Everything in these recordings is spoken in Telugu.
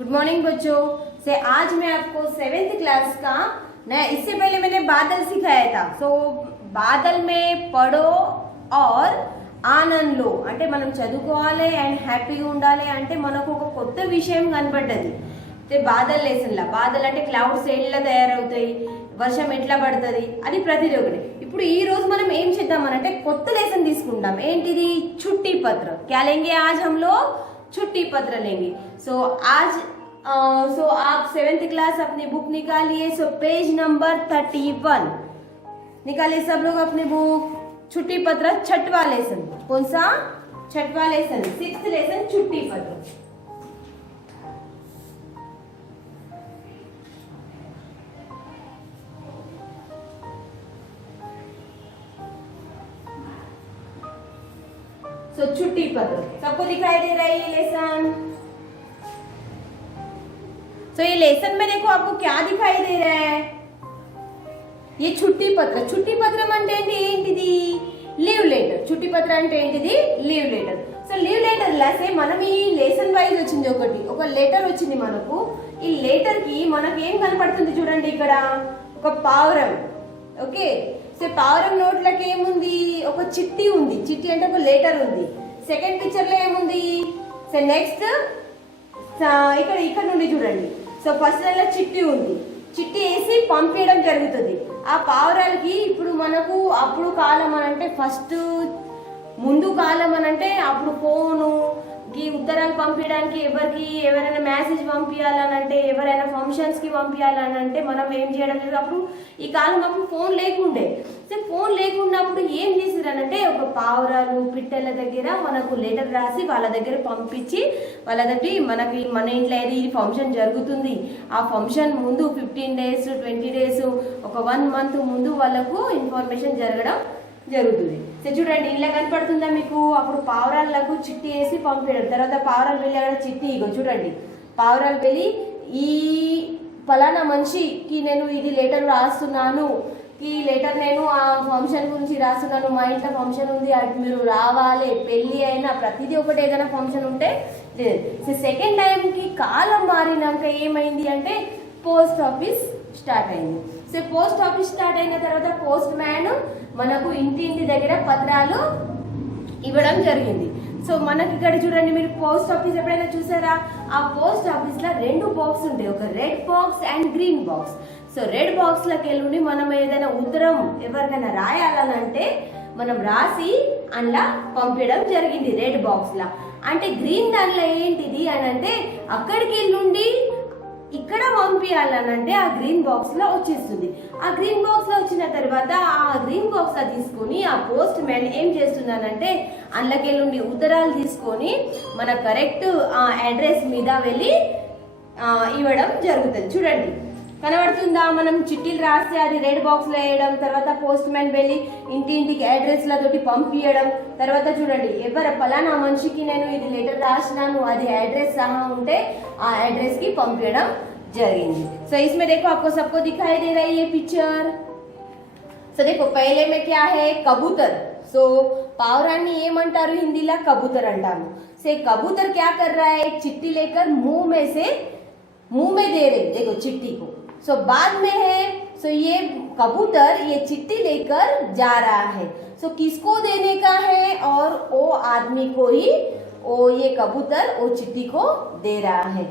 गुड मॉर्निंग बच्चों। से आज मैं आपको 7th क्लास का नया, इससे पहले मैंने बादल सिखाया था। बादल में पढ़ो और ఆనంద్ లో అంటే మనం చదువుకోవాలి అండ్ హ్యాపీగా ఉండాలి అంటే మనకు ఒక కొత్త విషయం కనబడ్డది. బాదల్ లెసన్లా బాదల్ అంటే క్లౌడ్స్ ఎట్లా తయారవుతాయి, వర్షం ఎట్లా పడుతుంది, అది ప్రతిదీ ఒకటి. ఇప్పుడు ఈ రోజు మనం ఏం చేద్దామనంటే కొత్త లెసన్ తీసుకుంటాం. ఏంటిది? छुट्टी पत्र. क्या लेंगे आज हम लोग? छुट्टी पत्र लेंगे. सो आज आप 7th क्लास अपनी बुक निकालिए. सो पेज नंबर 31 निकालिए सब लोग अपनी बुक. छुट्टी पत्र छठवा लेसन. कौन सा? छठवा लेसन, 6th लेसन छुट्टी पत्र. छुट्टी पत्र सबको दिखाई दे रहा है ये लेसन. ये लेसन में देखो आपको क्या दिखाई दे रहा है. ये छुट्टी पत्र అంటే ఏంటిది? Leave letter. छुट्टी पत्र అంటే ఏంటిది? Leave letter. లీవ్ లెటర్ లాసే మనం ఈ లెసన్ వైజ్ వచ్చింది, ఒక లెటర్ వచ్చింది మనకు. ఈ లెటర్ కి మనకు ఏం కనపడుతుంది చూడండి, ఇక్కడ ఒక పావురం. ఓకే, పావురం నోట్లకి ఏముంది? ఒక చిట్టి ఉంది. చిట్టి అంటే ఒక లెటర్ ఉంది. సెకండ్ పిక్చర్ లో ఏముంది? నెక్స్ట్ ఇక్కడ నుండి చూడండి. ఫస్ట్ దానిలో చిట్టి ఉంది. చిట్టి వేసి పంపించడం జరుగుతుంది ఆ పావురాలకి. ఇప్పుడు మనకు అప్పుడు కాలం అనంటే ఫస్ట్ ముందు కాలం అనంటే అప్పుడు ఫోను ఈ ఉత్తరాలు పంపించడానికి ఎవరైనా మెసేజ్ పంపించాలనంటే, ఎవరైనా ఫంక్షన్స్ కి పంపించాలనంటే మనం ఏం చేయడం లేదు. అప్పుడు ఈ కాలం అప్పుడు ఫోన్ లేకుండే. ఫోన్ లేకున్నప్పుడు ఏం చేసిరనంటే ఒక పావురాలు పిట్టల దగ్గర మనకు లెటర్ రాసి వాళ్ళ దగ్గర పంపించి వాళ్ళ దగ్గర మనకి మన ఇంట్లో ఏది ఈ ఫంక్షన్ జరుగుతుంది, ఆ ఫంక్షన్ ముందు 15 days 20 days ఒక 1 month ముందు వాళ్ళకు ఇన్ఫర్మేషన్ జరగడం జరుగుతుంది. చూడండి ఇలా కనపడుతుందా మీకు? అప్పుడు పావురాలకు చిట్టి వేసి పంపించడం. తర్వాత పావురాలు వెళ్ళి అక్కడ చిట్టి ఇగో చూడండి, పావురాలు వెళ్ళి ఈ ఫలానా మనిషికి నేను ఇది లెటర్ రాస్తున్నాను, ఈ లెటర్ నేను ఆ ఫంక్షన్ గురించి రాస్తున్నాను, మా ఇంట్లో ఫంక్షన్ ఉంది, అది మీరు రావాలి, పెళ్ళి అయినా ప్రతిదీ ఒకటి ఏదైనా ఫంక్షన్ ఉంటే లేదు. సెకండ్ టైంకి కాలం మారినాక ఏమైంది అంటే పోస్ట్ ఆఫీస్ స్టార్ట్ అయింది. పోస్ట్ ఆఫీస్ స్టార్ట్ అయిన తర్వాత పోస్ట్ మ్యాన్ మనకు ఇంటి దగ్గర పత్రాలు ఇవ్వడం జరిగింది. మనకి ఇక్కడ చూడండి, మీరు పోస్ట్ ఆఫీస్ ఎప్పుడైనా చూసారా? ఆ పోస్ట్ ఆఫీస్ లో 2 బాక్స్ ఉంటాయి, ఒక red box and green box. Red box లోకి వెళ్ళి మనం ఏదైనా ఉత్తరం ఎవరికైనా రాయాలనంటే మనం రాసి అందులో పంపించడం జరిగింది రెడ్ బాక్స్ లా. అంటే గ్రీన్ దానిలో ఏంటిది అని అంటే అక్కడికి వెళ్ళి ఇక్కడ పంపించాలనంటే ఆ గ్రీన్ బాక్స్ లో వచ్చేస్తుంది. ఆ గ్రీన్ బాక్స్ లో వచ్చిన తర్వాత ఆ గ్రీన్ బాక్స్ లో తీసుకొని ఆ పోస్ట్ మ్యాన్ ఏం చేస్తున్నానంటే అందులోకెళ్ళి ఉత్తరాలు తీసుకొని మన కరెక్ట్ ఆ అడ్రస్ మీద వెళ్ళి ఇవ్వడం జరుగుతుంది. చూడండి కనబడుతుందా? మనం చిట్టీలు రాస్తే అది రెడ్ బాక్స్ లో వేయడం, తర్వాత పోస్ట్ మ్యాన్ వెళ్ళి ఇంటికి అడ్రస్ లతోటి పంపించడం. తర్వాత చూడండి ఎవరు ఫలానా మనిషికి నేను ఇది లెటర్ రాసినాను, అది అడ్రస్ సహా ఉంటే ఆ అడ్రస్ కి పంపించడం జరిగింది. इसमें देखो आपको सबको दिखाई दे रहा है ये पिक्चर. देखो पहले में क्या है? कबूतर. पावरानी ఏమంటారు హిందీలో? కబూతర్ అంటాము. कबूतर क्या कर रहा है? चिट्ठी लेकर मुंह में दे रहे, देखो चिट्ठी को. बाद में है ये कबूतर ये चिट्ठी लेकर जा रहा है. किसको देने का है? और वो आदमी को ही ये कबूतर वो चिट्ठी को दे रहा है.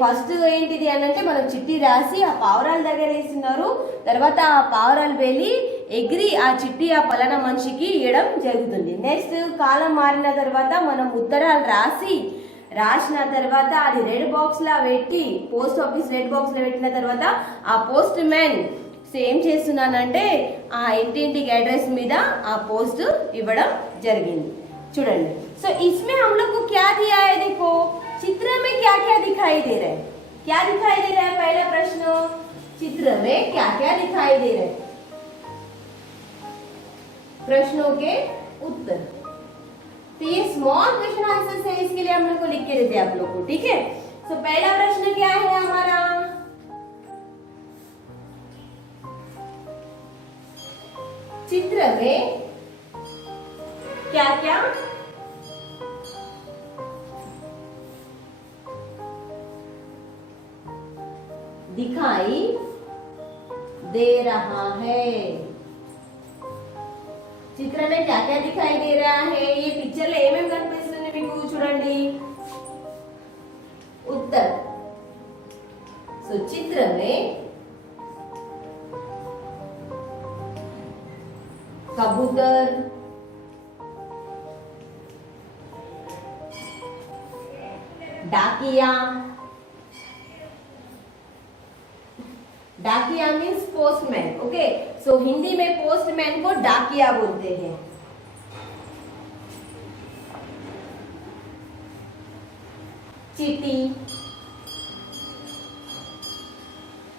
ఫస్ట్ ఏంటిది అని అంటే మనం చిట్టి రాసి ఆ పావురాల దగ్గర వేస్తున్నారు. తర్వాత ఆ పావురాలు వెళ్ళి ఎగిరి ఆ చిట్టి ఆ పలానా మనిషికి ఇవ్వడం జరుగుతుంది. నెక్స్ట్ కాలం మారిన తర్వాత మనం ఉత్తరాలు రాసిన తర్వాత అది రెడ్ బాక్స్ లా పెట్టి పోస్ట్ ఆఫీస్ రెడ్ బాక్స్ లో పెట్టిన తర్వాత ఆ పోస్ట్ మ్యాన్ ఏం చేస్తున్నానంటే ఆ ఇంటికి అడ్రస్ మీద ఆ పోస్ట్ ఇవ్వడం జరిగింది. చూడండి. इसमें हम लोग को क्या दिया है? देखो चित्र में क्या क्या दिखाई दे रहा है? क्या दिखाई दे रहा है? पहला प्रश्न, चित्र में क्या क्या दिखाई दे रहा है? प्रश्नों के उत्तर. ये स्मॉल क्वेश्चन आंसर है, इसके लिए हम लोग को लिख के देते हैं आप लोग को. ठीक है. पहला प्रश्न क्या है हमारा? चित्र में क्या क्या दिखाई दे रहा है। चित्र में क्या क्या दिखाई दे रहा है? ये पिक्चर లో ఏమేం కనిపిస్తుంది మీకు చూడండి. उत्तर. सो चित्र में कबूतर, डाकिया, डाकिया मीन्स पोस्टमैन. ओके, सो हिंदी में पोस्टमैन को डाकिया बोलते हैं. चींटी,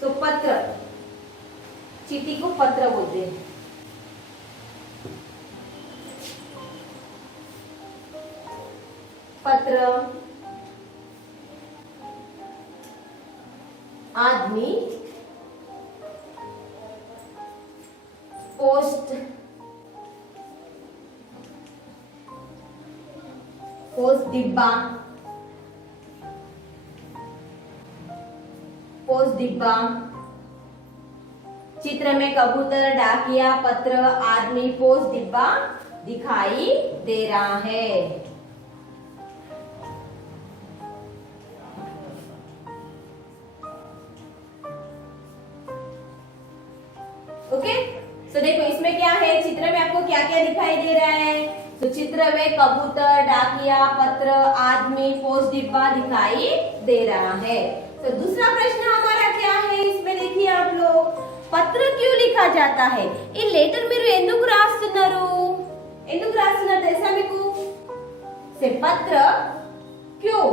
सो पत्र, चींटी को पत्र बोलते हैं. पत्र, आदमी, पोस्ट, पोस्ट डिब्बा, पोस्ट डिब्बा. चित्र में कबूतर, डाकिया, पत्र, आदमी, पोस्ट डिब्बा दिखाई दे रहा है. ओके, सो देखो इसमें क्या है, चित्र में आपको क्या क्या दिखाई दे रहा है. तो चित्र में कबूतर, डाकिया, पत्र, आदमी, पोस्ट डिब्बा दिखाई दे रहा है. तो दूसरा प्रश्न हमारा क्या है, इसमें देखिए आप लोग, పత్ర क्यों लिखा जाता है? ఈ లెటర్ మీరు ఎందుకు రాస్తున్నారు? ఎందుకు రాస్తున్నారు తెలుసా మీకు? से పత్ర क्यों,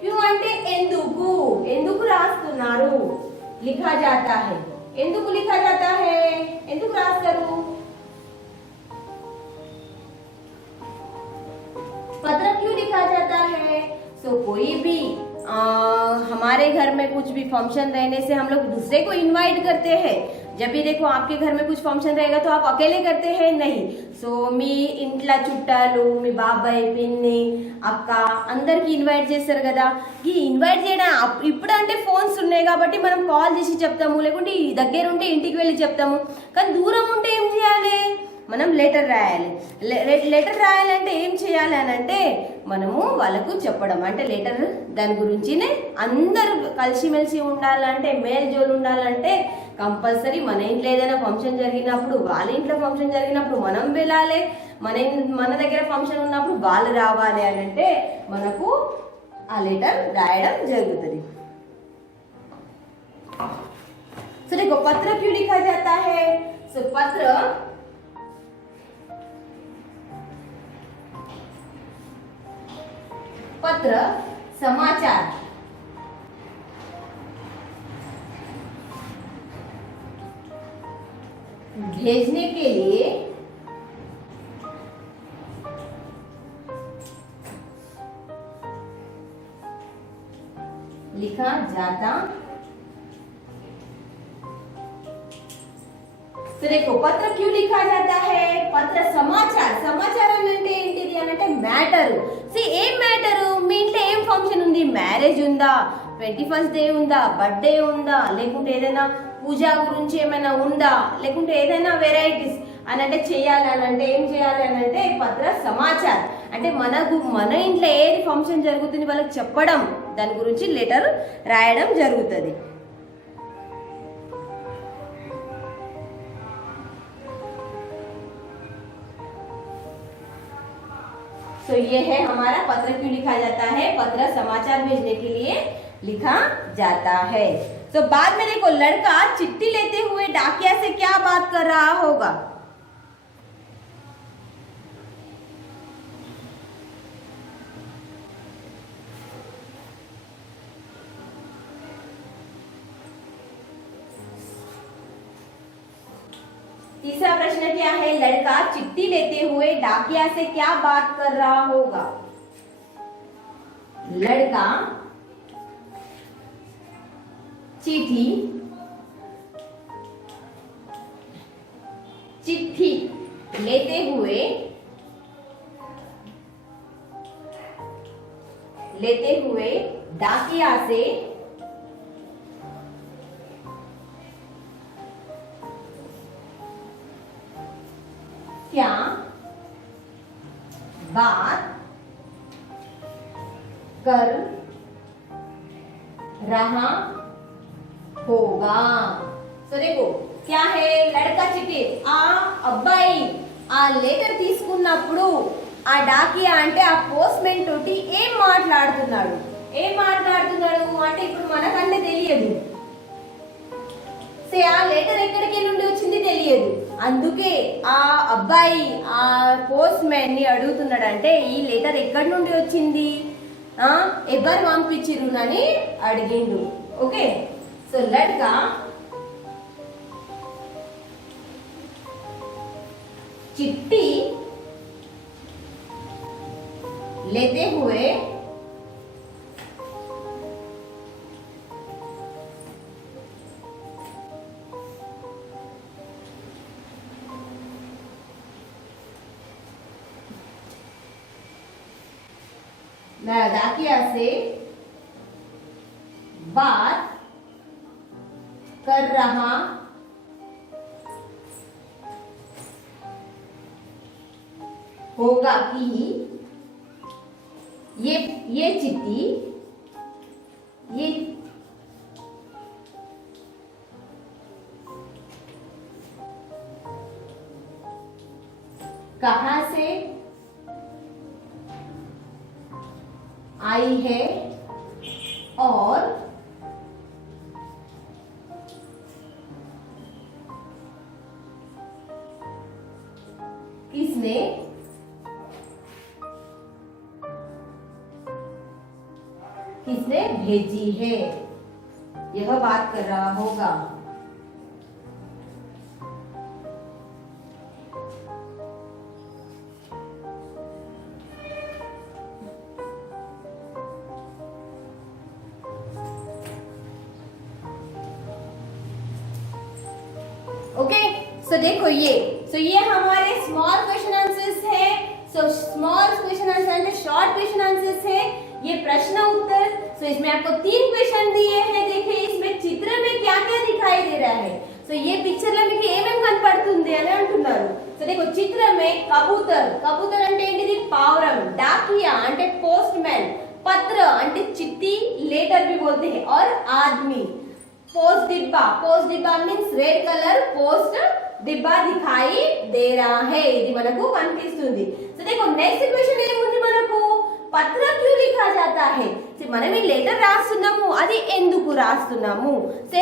क्यों అంటే ఎందుకు, ఎందుకు రాస్తున్నారు? लिखा जाता है, ఎందుకు लिखा जाता है, ఎందుకు రాస్తారు? पत्र क्यों लिखा जाता है? सो कोई भी हमारे घर में कुछ भी फंक्शन रहने से हम लोग दूसरे को इनवाइट करते हैं. जब भी देखो आपके घर में कुछ फंक्शन रहेगा तो आप अकेले करते हैं नहीं. సో మీ ఇంట్లో చుట్టాలు, మీ బాబాయ్, పిన్ని, అక్క అందరికి ఇన్వైట్ చేస్తారు కదా. ఈ ఇన్వైట్ చేయడం ఇప్పుడు అంటే ఫోన్స్ ఉన్నాయి కాబట్టి మనం కాల్ చేసి చెప్తాము, లేకుంటే దగ్గర ఉంటే ఇంటికి వెళ్ళి చెప్తాము. కానీ దూరం ఉంటే ఏం చేయాలి? మనం లెటర్ రాయాలి. లెటర్ రాయాలంటే ఏం చేయాలి అని అంటే మనము వాళ్ళకు చెప్పడం, అంటే లెటర్ దాని గురించినే అందరూ కలిసిమెలిసి ఉండాలంటే, మేల్జోలు ఉండాలంటే కంపల్సరీ మన ఇంట్లో ఏదైనా ఫంక్షన్ జరిగినప్పుడు, వాళ్ళ ఇంట్లో ఫంక్షన్ జరిగినప్పుడు మనం వెళ్ళాలి, మన దగ్గర ఫంక్షన్ ఉన్నప్పుడు వాళ్ళు రావాలి అని అంటే మనకు ఆ లెటర్ రాయడం జరుగుతుంది. సో देखो पत्र क्यों लिखा जाता है? सो पत्र पत्र समाचार, भेजने के लिए लिखा जाता. तो देखो पत्र क्यों लिखा जाता है? पत्र समाचार, समाचार అంటే ఏంటిది అంటే మ్యాటర్. ఏం మ్యాటరు? మీ ఇంట్లో ఏం ఫంక్షన్ ఉంది? మ్యారేజ్ ఉందా, 21st డే ఉందా, బర్త్డే ఉందా, లేకుంటే ఏదైనా పూజ గురించి ఏమైనా ఉందా, లేకుంటే ఏదైనా వెరైటీస్ అని అంటే చేయాలి అని అంటే ఏం చేయాలి అని అంటే పత్ర సమాచార్ అంటే మన ఇంట్లో ఏది ఫంక్షన్ జరుగుతుంది వాళ్ళకి చెప్పడం, దాని గురించి లెటర్ రాయడం జరుగుతుంది. तो ये है हमारा पत्र क्यों लिखा जाता है. पत्र समाचार भेजने के लिए लिखा जाता है. तो बाद में देखो लड़का चिट्ठी लेते हुए डाकिया से क्या बात कर रहा होगा? तीसरा प्रश्न क्या है? लड़का चिट्ठी लेते हुए डाकिया से क्या बात कर रहा होगा? लड़का चिट्ठी लेते हुए डाकिया से क्या बात कर रहा होगा। तो देखो क्या है, లడక చిట్టి ఆ అబ్బాయి ఆ లెటర్ తీసుకున్నప్పుడు ఆ డాకియా అంటే ఆ పోస్ట్మెన్ తోటి ఏం మాట్లాడుతున్నాడు అంటే ఇప్పుడు మనకంటే తెలియదు, ఆ లెటర్ ఎక్కడికి నుండి వచ్చింది తెలియదు. అందుకే ఆ అబ్బాయి ఆ పోస్ట్ మ్యాన్ ని అడుగుతున్నాడు, అంటే ఈ లెటర్ ఎక్కడి నుండి వచ్చింది, ఎవరు పంపించిరు అని అడిగిండు. ఓకే, సో లడ్కా चिट्ठी लेते हुए डाकिया से बात कर रहा होगा कि ये चिट्ठी ये कहां से आई है और किसने भेजी है, यह बात कर रहा होगा। ओके, सो देखो ये हमारे स्मॉल क्वेश्चन आंसर्स है। So small question answer short question answers है, ये प्रश्न उत्तर। सो इसमें आपको 3 क्वेश्चन दिए हैं। देखिए इसमें चित्र में क्या क्या दिखाई दे रहा है। సో ఏ పిక్చర్ లో మీకు ఏమేం కనపడుతుంది అని అంటున్నారు. సో देखो చిత్ర में కబూతర్ అంటే ఏంటిది, పావురం, डाकिया అంటే పోస్ట్ మ్యాన్, పత్ర అంటే చిట్టి, लेटर भी बोलते हैं, और आदमी, पोस्ट डिब्बा मीन्स रेड कलर पोस्ट डिब्बा दिखाई दे रहा है, ఇది మనకు కనిపిస్తుంది. సో देखो నెక్స్ట్ క్వశ్చన్ ఏముంది మనకు, పత్ర క్యూ లిఖా జాతా హై. మనం ఈ లెటర్ రాస్తున్నాము, అది ఎందుకు రాస్తున్నాము,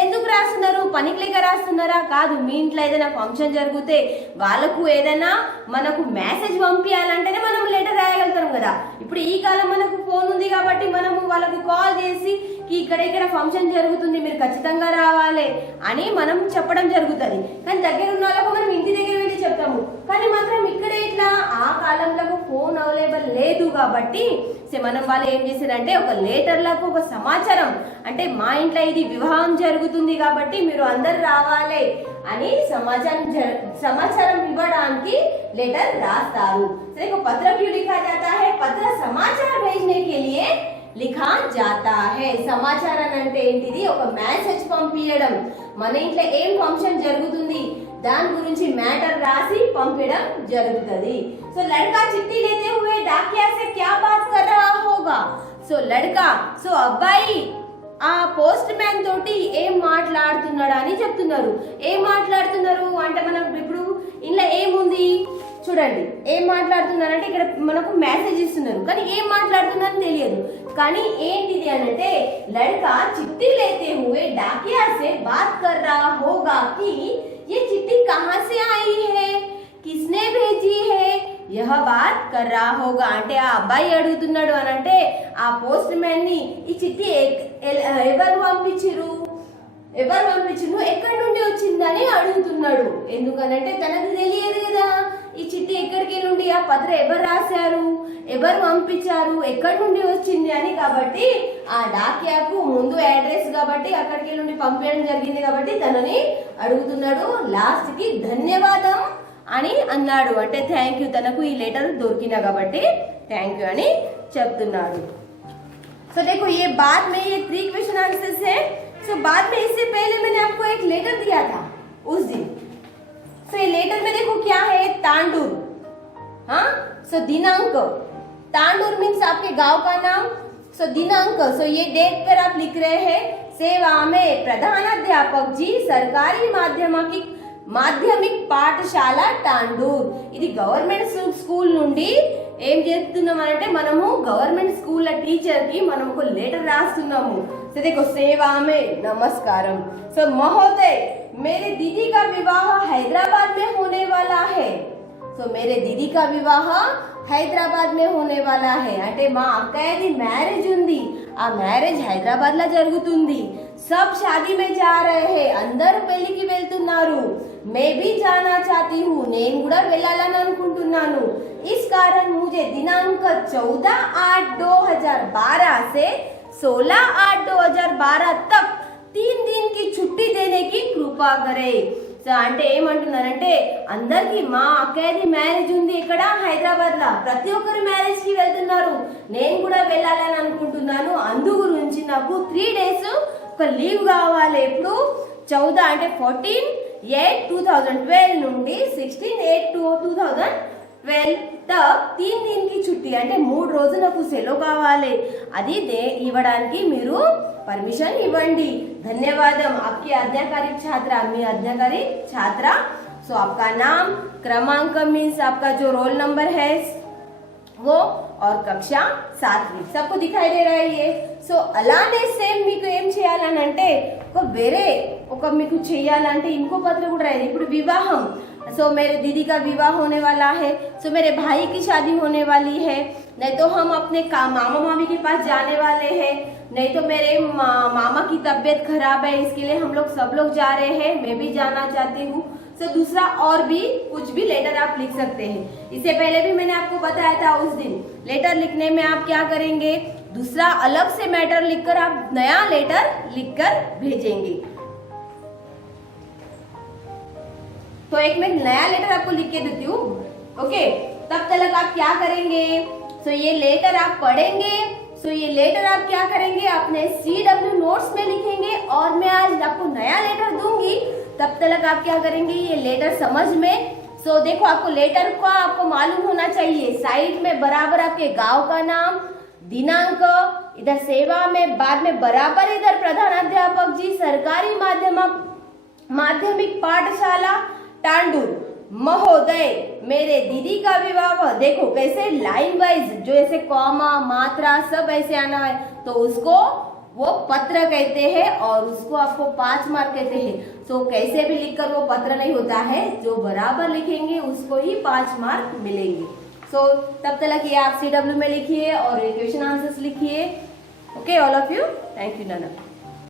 ఎందుకు రాస్తున్నారు, పనికి లేక రాస్తున్నారా, కాదు, మీ ఇంట్లో ఏదైనా ఫంక్షన్ జరిగితే వాళ్ళకు ఏదైనా మనకు మెసేజ్ పంపించాలంటేనే మనం లెటర్ రాయగలుగుతాం కదా. ఇప్పుడు ఈ కాలం మనకు ఫోన్ ఉంది కాబట్టి మనము వాళ్ళకి కాల్ చేసి ఇక్కడ ఫంక్షన్ జరుగుతుంది, మీరు ఖచ్చితంగా రావాలి అని మనం చెప్పడం జరుగుతుంది. కానీ దగ్గర ఉన్న వాళ్ళకు మనం ఇంటి దగ్గర వెళ్ళి చెప్తాము. కానీ మాత్రం ఇక్కడ ఇట్లా ఆ కాలంలో ఫోన్ అవైలబుల్ లేదు కాబట్టి మనం వాళ్ళు ఏం చేశారంటే ఒక లెటర్లకు ఒక సమాచారం, అంటే మా ఇంట్లో ఇది వివాహం జరుగుతుంది కాబట్టి మీరు అందరు రావాలి అని సమాచారం ఇవ్వడానికి లెటర్ రాస్తారు. देखो पत्र क्यों लिखा जाता है, पत्र समाचार भेजने के लिए लिखा जाता है. సమాచారం అంటే ఏంటిది, ఒక మెసేజ్ పంపించడం, మన ఇంట్లో ఏం ఫంక్షన్ జరుగుతుంది దాని గురించి మ్యాటర్ రాసి పంపడం జరుగుతుంది. సో लड़का चिट्ठी लेते हुए डाकिया से क्या बात कर रहा होगा. సో लड़का సో అబ్బాయి ఆ పోస్ట్ మ్యాన్ తోటి ఏం మాట్లాడుతున్నాడు అని చెప్తున్నారు. ఏం మాట్లాడుతున్నారు అంటే మనం ఇప్పుడు ఇంట్లో ఏముంది చూడండి, ఏం మాట్లాడుతున్నారు అంటే ఇక్కడ మనకు మెసేజ్ ఇస్తున్నారు, కానీ ఏం మాట్లాడుతున్నారని తెలియదు. కానీ ఏంటిది అంటే लड़का चिट्ठी लेते हुए डाकिया से बात कर रहा होगा कि ये चिट्ठी कहां से आई है, किसने भेजी है, यह बात कर रहा होगा. అంటే ఆ అబ్బాయి అడుగుతున్నాడు అని అంటే ఆ పోస్ట్ మ్యాన్ ని ఈ చిట్టి ఎవరు పంపించిరు, ఎక్కడి నుండి వచ్చిందని అడుగుతున్నాడు. ఎందుకనంటే తనకు తెలియదు కదా ఈ చిట్టి ఎక్కడికి నుండి, ఆ పత్ర ఎవరు రాశారు, ఎవరు పంపించారు, ఎక్కడి నుండి వచ్చింది అని. కాబట్టి ఆ డాకియాకు ముందు అడ్రస్ కాబట్టి అక్కడికి నుండి పంపించడం జరిగింది కాబట్టి తనని అడుగుతున్నాడు. లాస్ట్ కి ధన్యవాదం అని అన్నాడు, అంటే థ్యాంక్ యూ, తనకు ఈ లెటర్ దొరికిన కాబట్టి థ్యాంక్ యూ అని చెప్తున్నాడు. సో देखो ये बाद में ये 3 क्वेश्चन आंसर्स है. सो बाद में इससे पहले मैंने आपको एक लेटर दिया था उस दिन. सो ये लेटर में देखो क्या है, तांडूर, हाँ। सो दिनांक, तांडूर मीन्स आपके गांव का नाम। सो दिनांक, सो ये डेट पर आप लिख रहे हैं, सेवा में प्रधानाध्यापक जी सरकारी మాధ్యమిక్ పాఠశాల టాండూర్। ఇది గవర్నమెంట్ స్కూల్ నుండి ఏం చేస్తున్నామంటే మనము గవర్నమెంట్ స్కూల్ టీచర్ కి మనం ఒక లెటర్ రాస్తున్నాము। సో देखो सेवा में नमस्कारम। सो महोदय मेरे दीदी का विवाह हैदराबाद में होने वाला है। సో मेरे दीदी का विवाह హైదరాబాద్ में होने वाला है అంటే మా అక్కయ్యది మ్యారేజ్ ఉంది, ఆ మ్యారేజ్ హైదరాబాద్ లో జరుగుతుంది। सब शादी में जा रहे हैं, అందరూ పెళ్లికి వెళ్తున్నారు। मैं भी जाना चाहती हूँ, నేను కూడా వెళ్ళాలని అనుకుంటున్నాను। इस कारण मुझे दिनांक 14/8/2012 से 16/8/2012 तक 3 दिन की छुट्टी देने की कृपा करे। అంటే ఏమంటున్నారంటే అందరికి మా అక్కయ్యది మ్యారేజ్ ఉంది ఇక్కడ హైదరాబాద్ లా, ప్రతి ఒక్కరు మ్యారేజ్ కి వెళ్తున్నారు, నేను కూడా వెళ్ళాలని అనుకుంటున్నాను। అందు గురించి నాకు 3 days ఒక లీవ్ కావాలి। ఎప్పుడు 14 అంటే 14/8/2012 నుండి 16/8/2012 तक 3 दिन की छुट्टी అంటే 3 రోజులకు సెలవు కావాలి। అది ఇవ్వడానికి మీరు परमिशन इव्वंडी। धन्यवादम। आपकी आज्ञाकारी छात्रा, मी आज्ञाकारी छात्रा। सो आपका नाम, क्रमांक मीन्स आपका जो रोल नंबर है वो, और कक्षा 7वीं सबको दिखाई दे रहा है ये। సో అలానే సేమ్ మీకు ఏం చేయాలనంటే ఒక మీకు చేయాలంటే ఇంకో పత్రం కూడా రాయాలి। ఇప్పుడు వివాహం, सो मेरे दीदी का विवाह होने वाला है, सो मेरे भाई की शादी होने वाली है, नहीं तो हम अपने मामा मामी के पास जाने वाले हैं, नहीं तो मेरे मामा की तबीयत खराब है इसके लिए हम लोग सब लोग जा रहे हैं, मैं भी जाना चाहती हूँ। सो दूसरा और भी कुछ भी लेटर आप लिख सकते हैं। इससे पहले भी मैंने आपको बताया था उस दिन, लेटर लिखने में आप क्या करेंगे, दूसरा अलग से मैटर लिखकर आप नया लेटर लिखकर भेजेंगे। तो एक मैं नया लेटर आपको लिख के देती हूँ, ओके। तब तक आप क्या करेंगे, सो ये लेटर आप पढ़ेंगे। सो ये लेटर आप क्या करेंगे, अपने CW नोट्स में लिखेंगे, और मैं आज आपको नया लेटर दूंगी। तब तक आप क्या करेंगे, ये लेटर समझ में। सो देखो आपको लेटर का आपको मालूम होना चाहिए, साइड में बराबर आपके गांव का नाम, दिनांक, इधर सेवा में, बाद में बराबर इधर प्रधानाध्यापक जी सरकारी माध्यमिक पाठशाला टांडूर, महोदय मेरे दीदी का विवाह। देखो कैसे लाइन वाइज, जो ऐसे कॉमा मात्रा सब ऐसे आना है, तो उसको वो पत्र कहते हैं, और उसको आपको 5 मार्क कहते हैं। तो कैसे भी लिखकर वो पत्र नहीं होता है, जो बराबर लिखेंगे उसको ही 5 मार्क मिलेंगे। सो तब तक ये आप CW में लिखिए और क्वेश्चन आंसर्स लिखिए। Okay all of you, thank you Nana.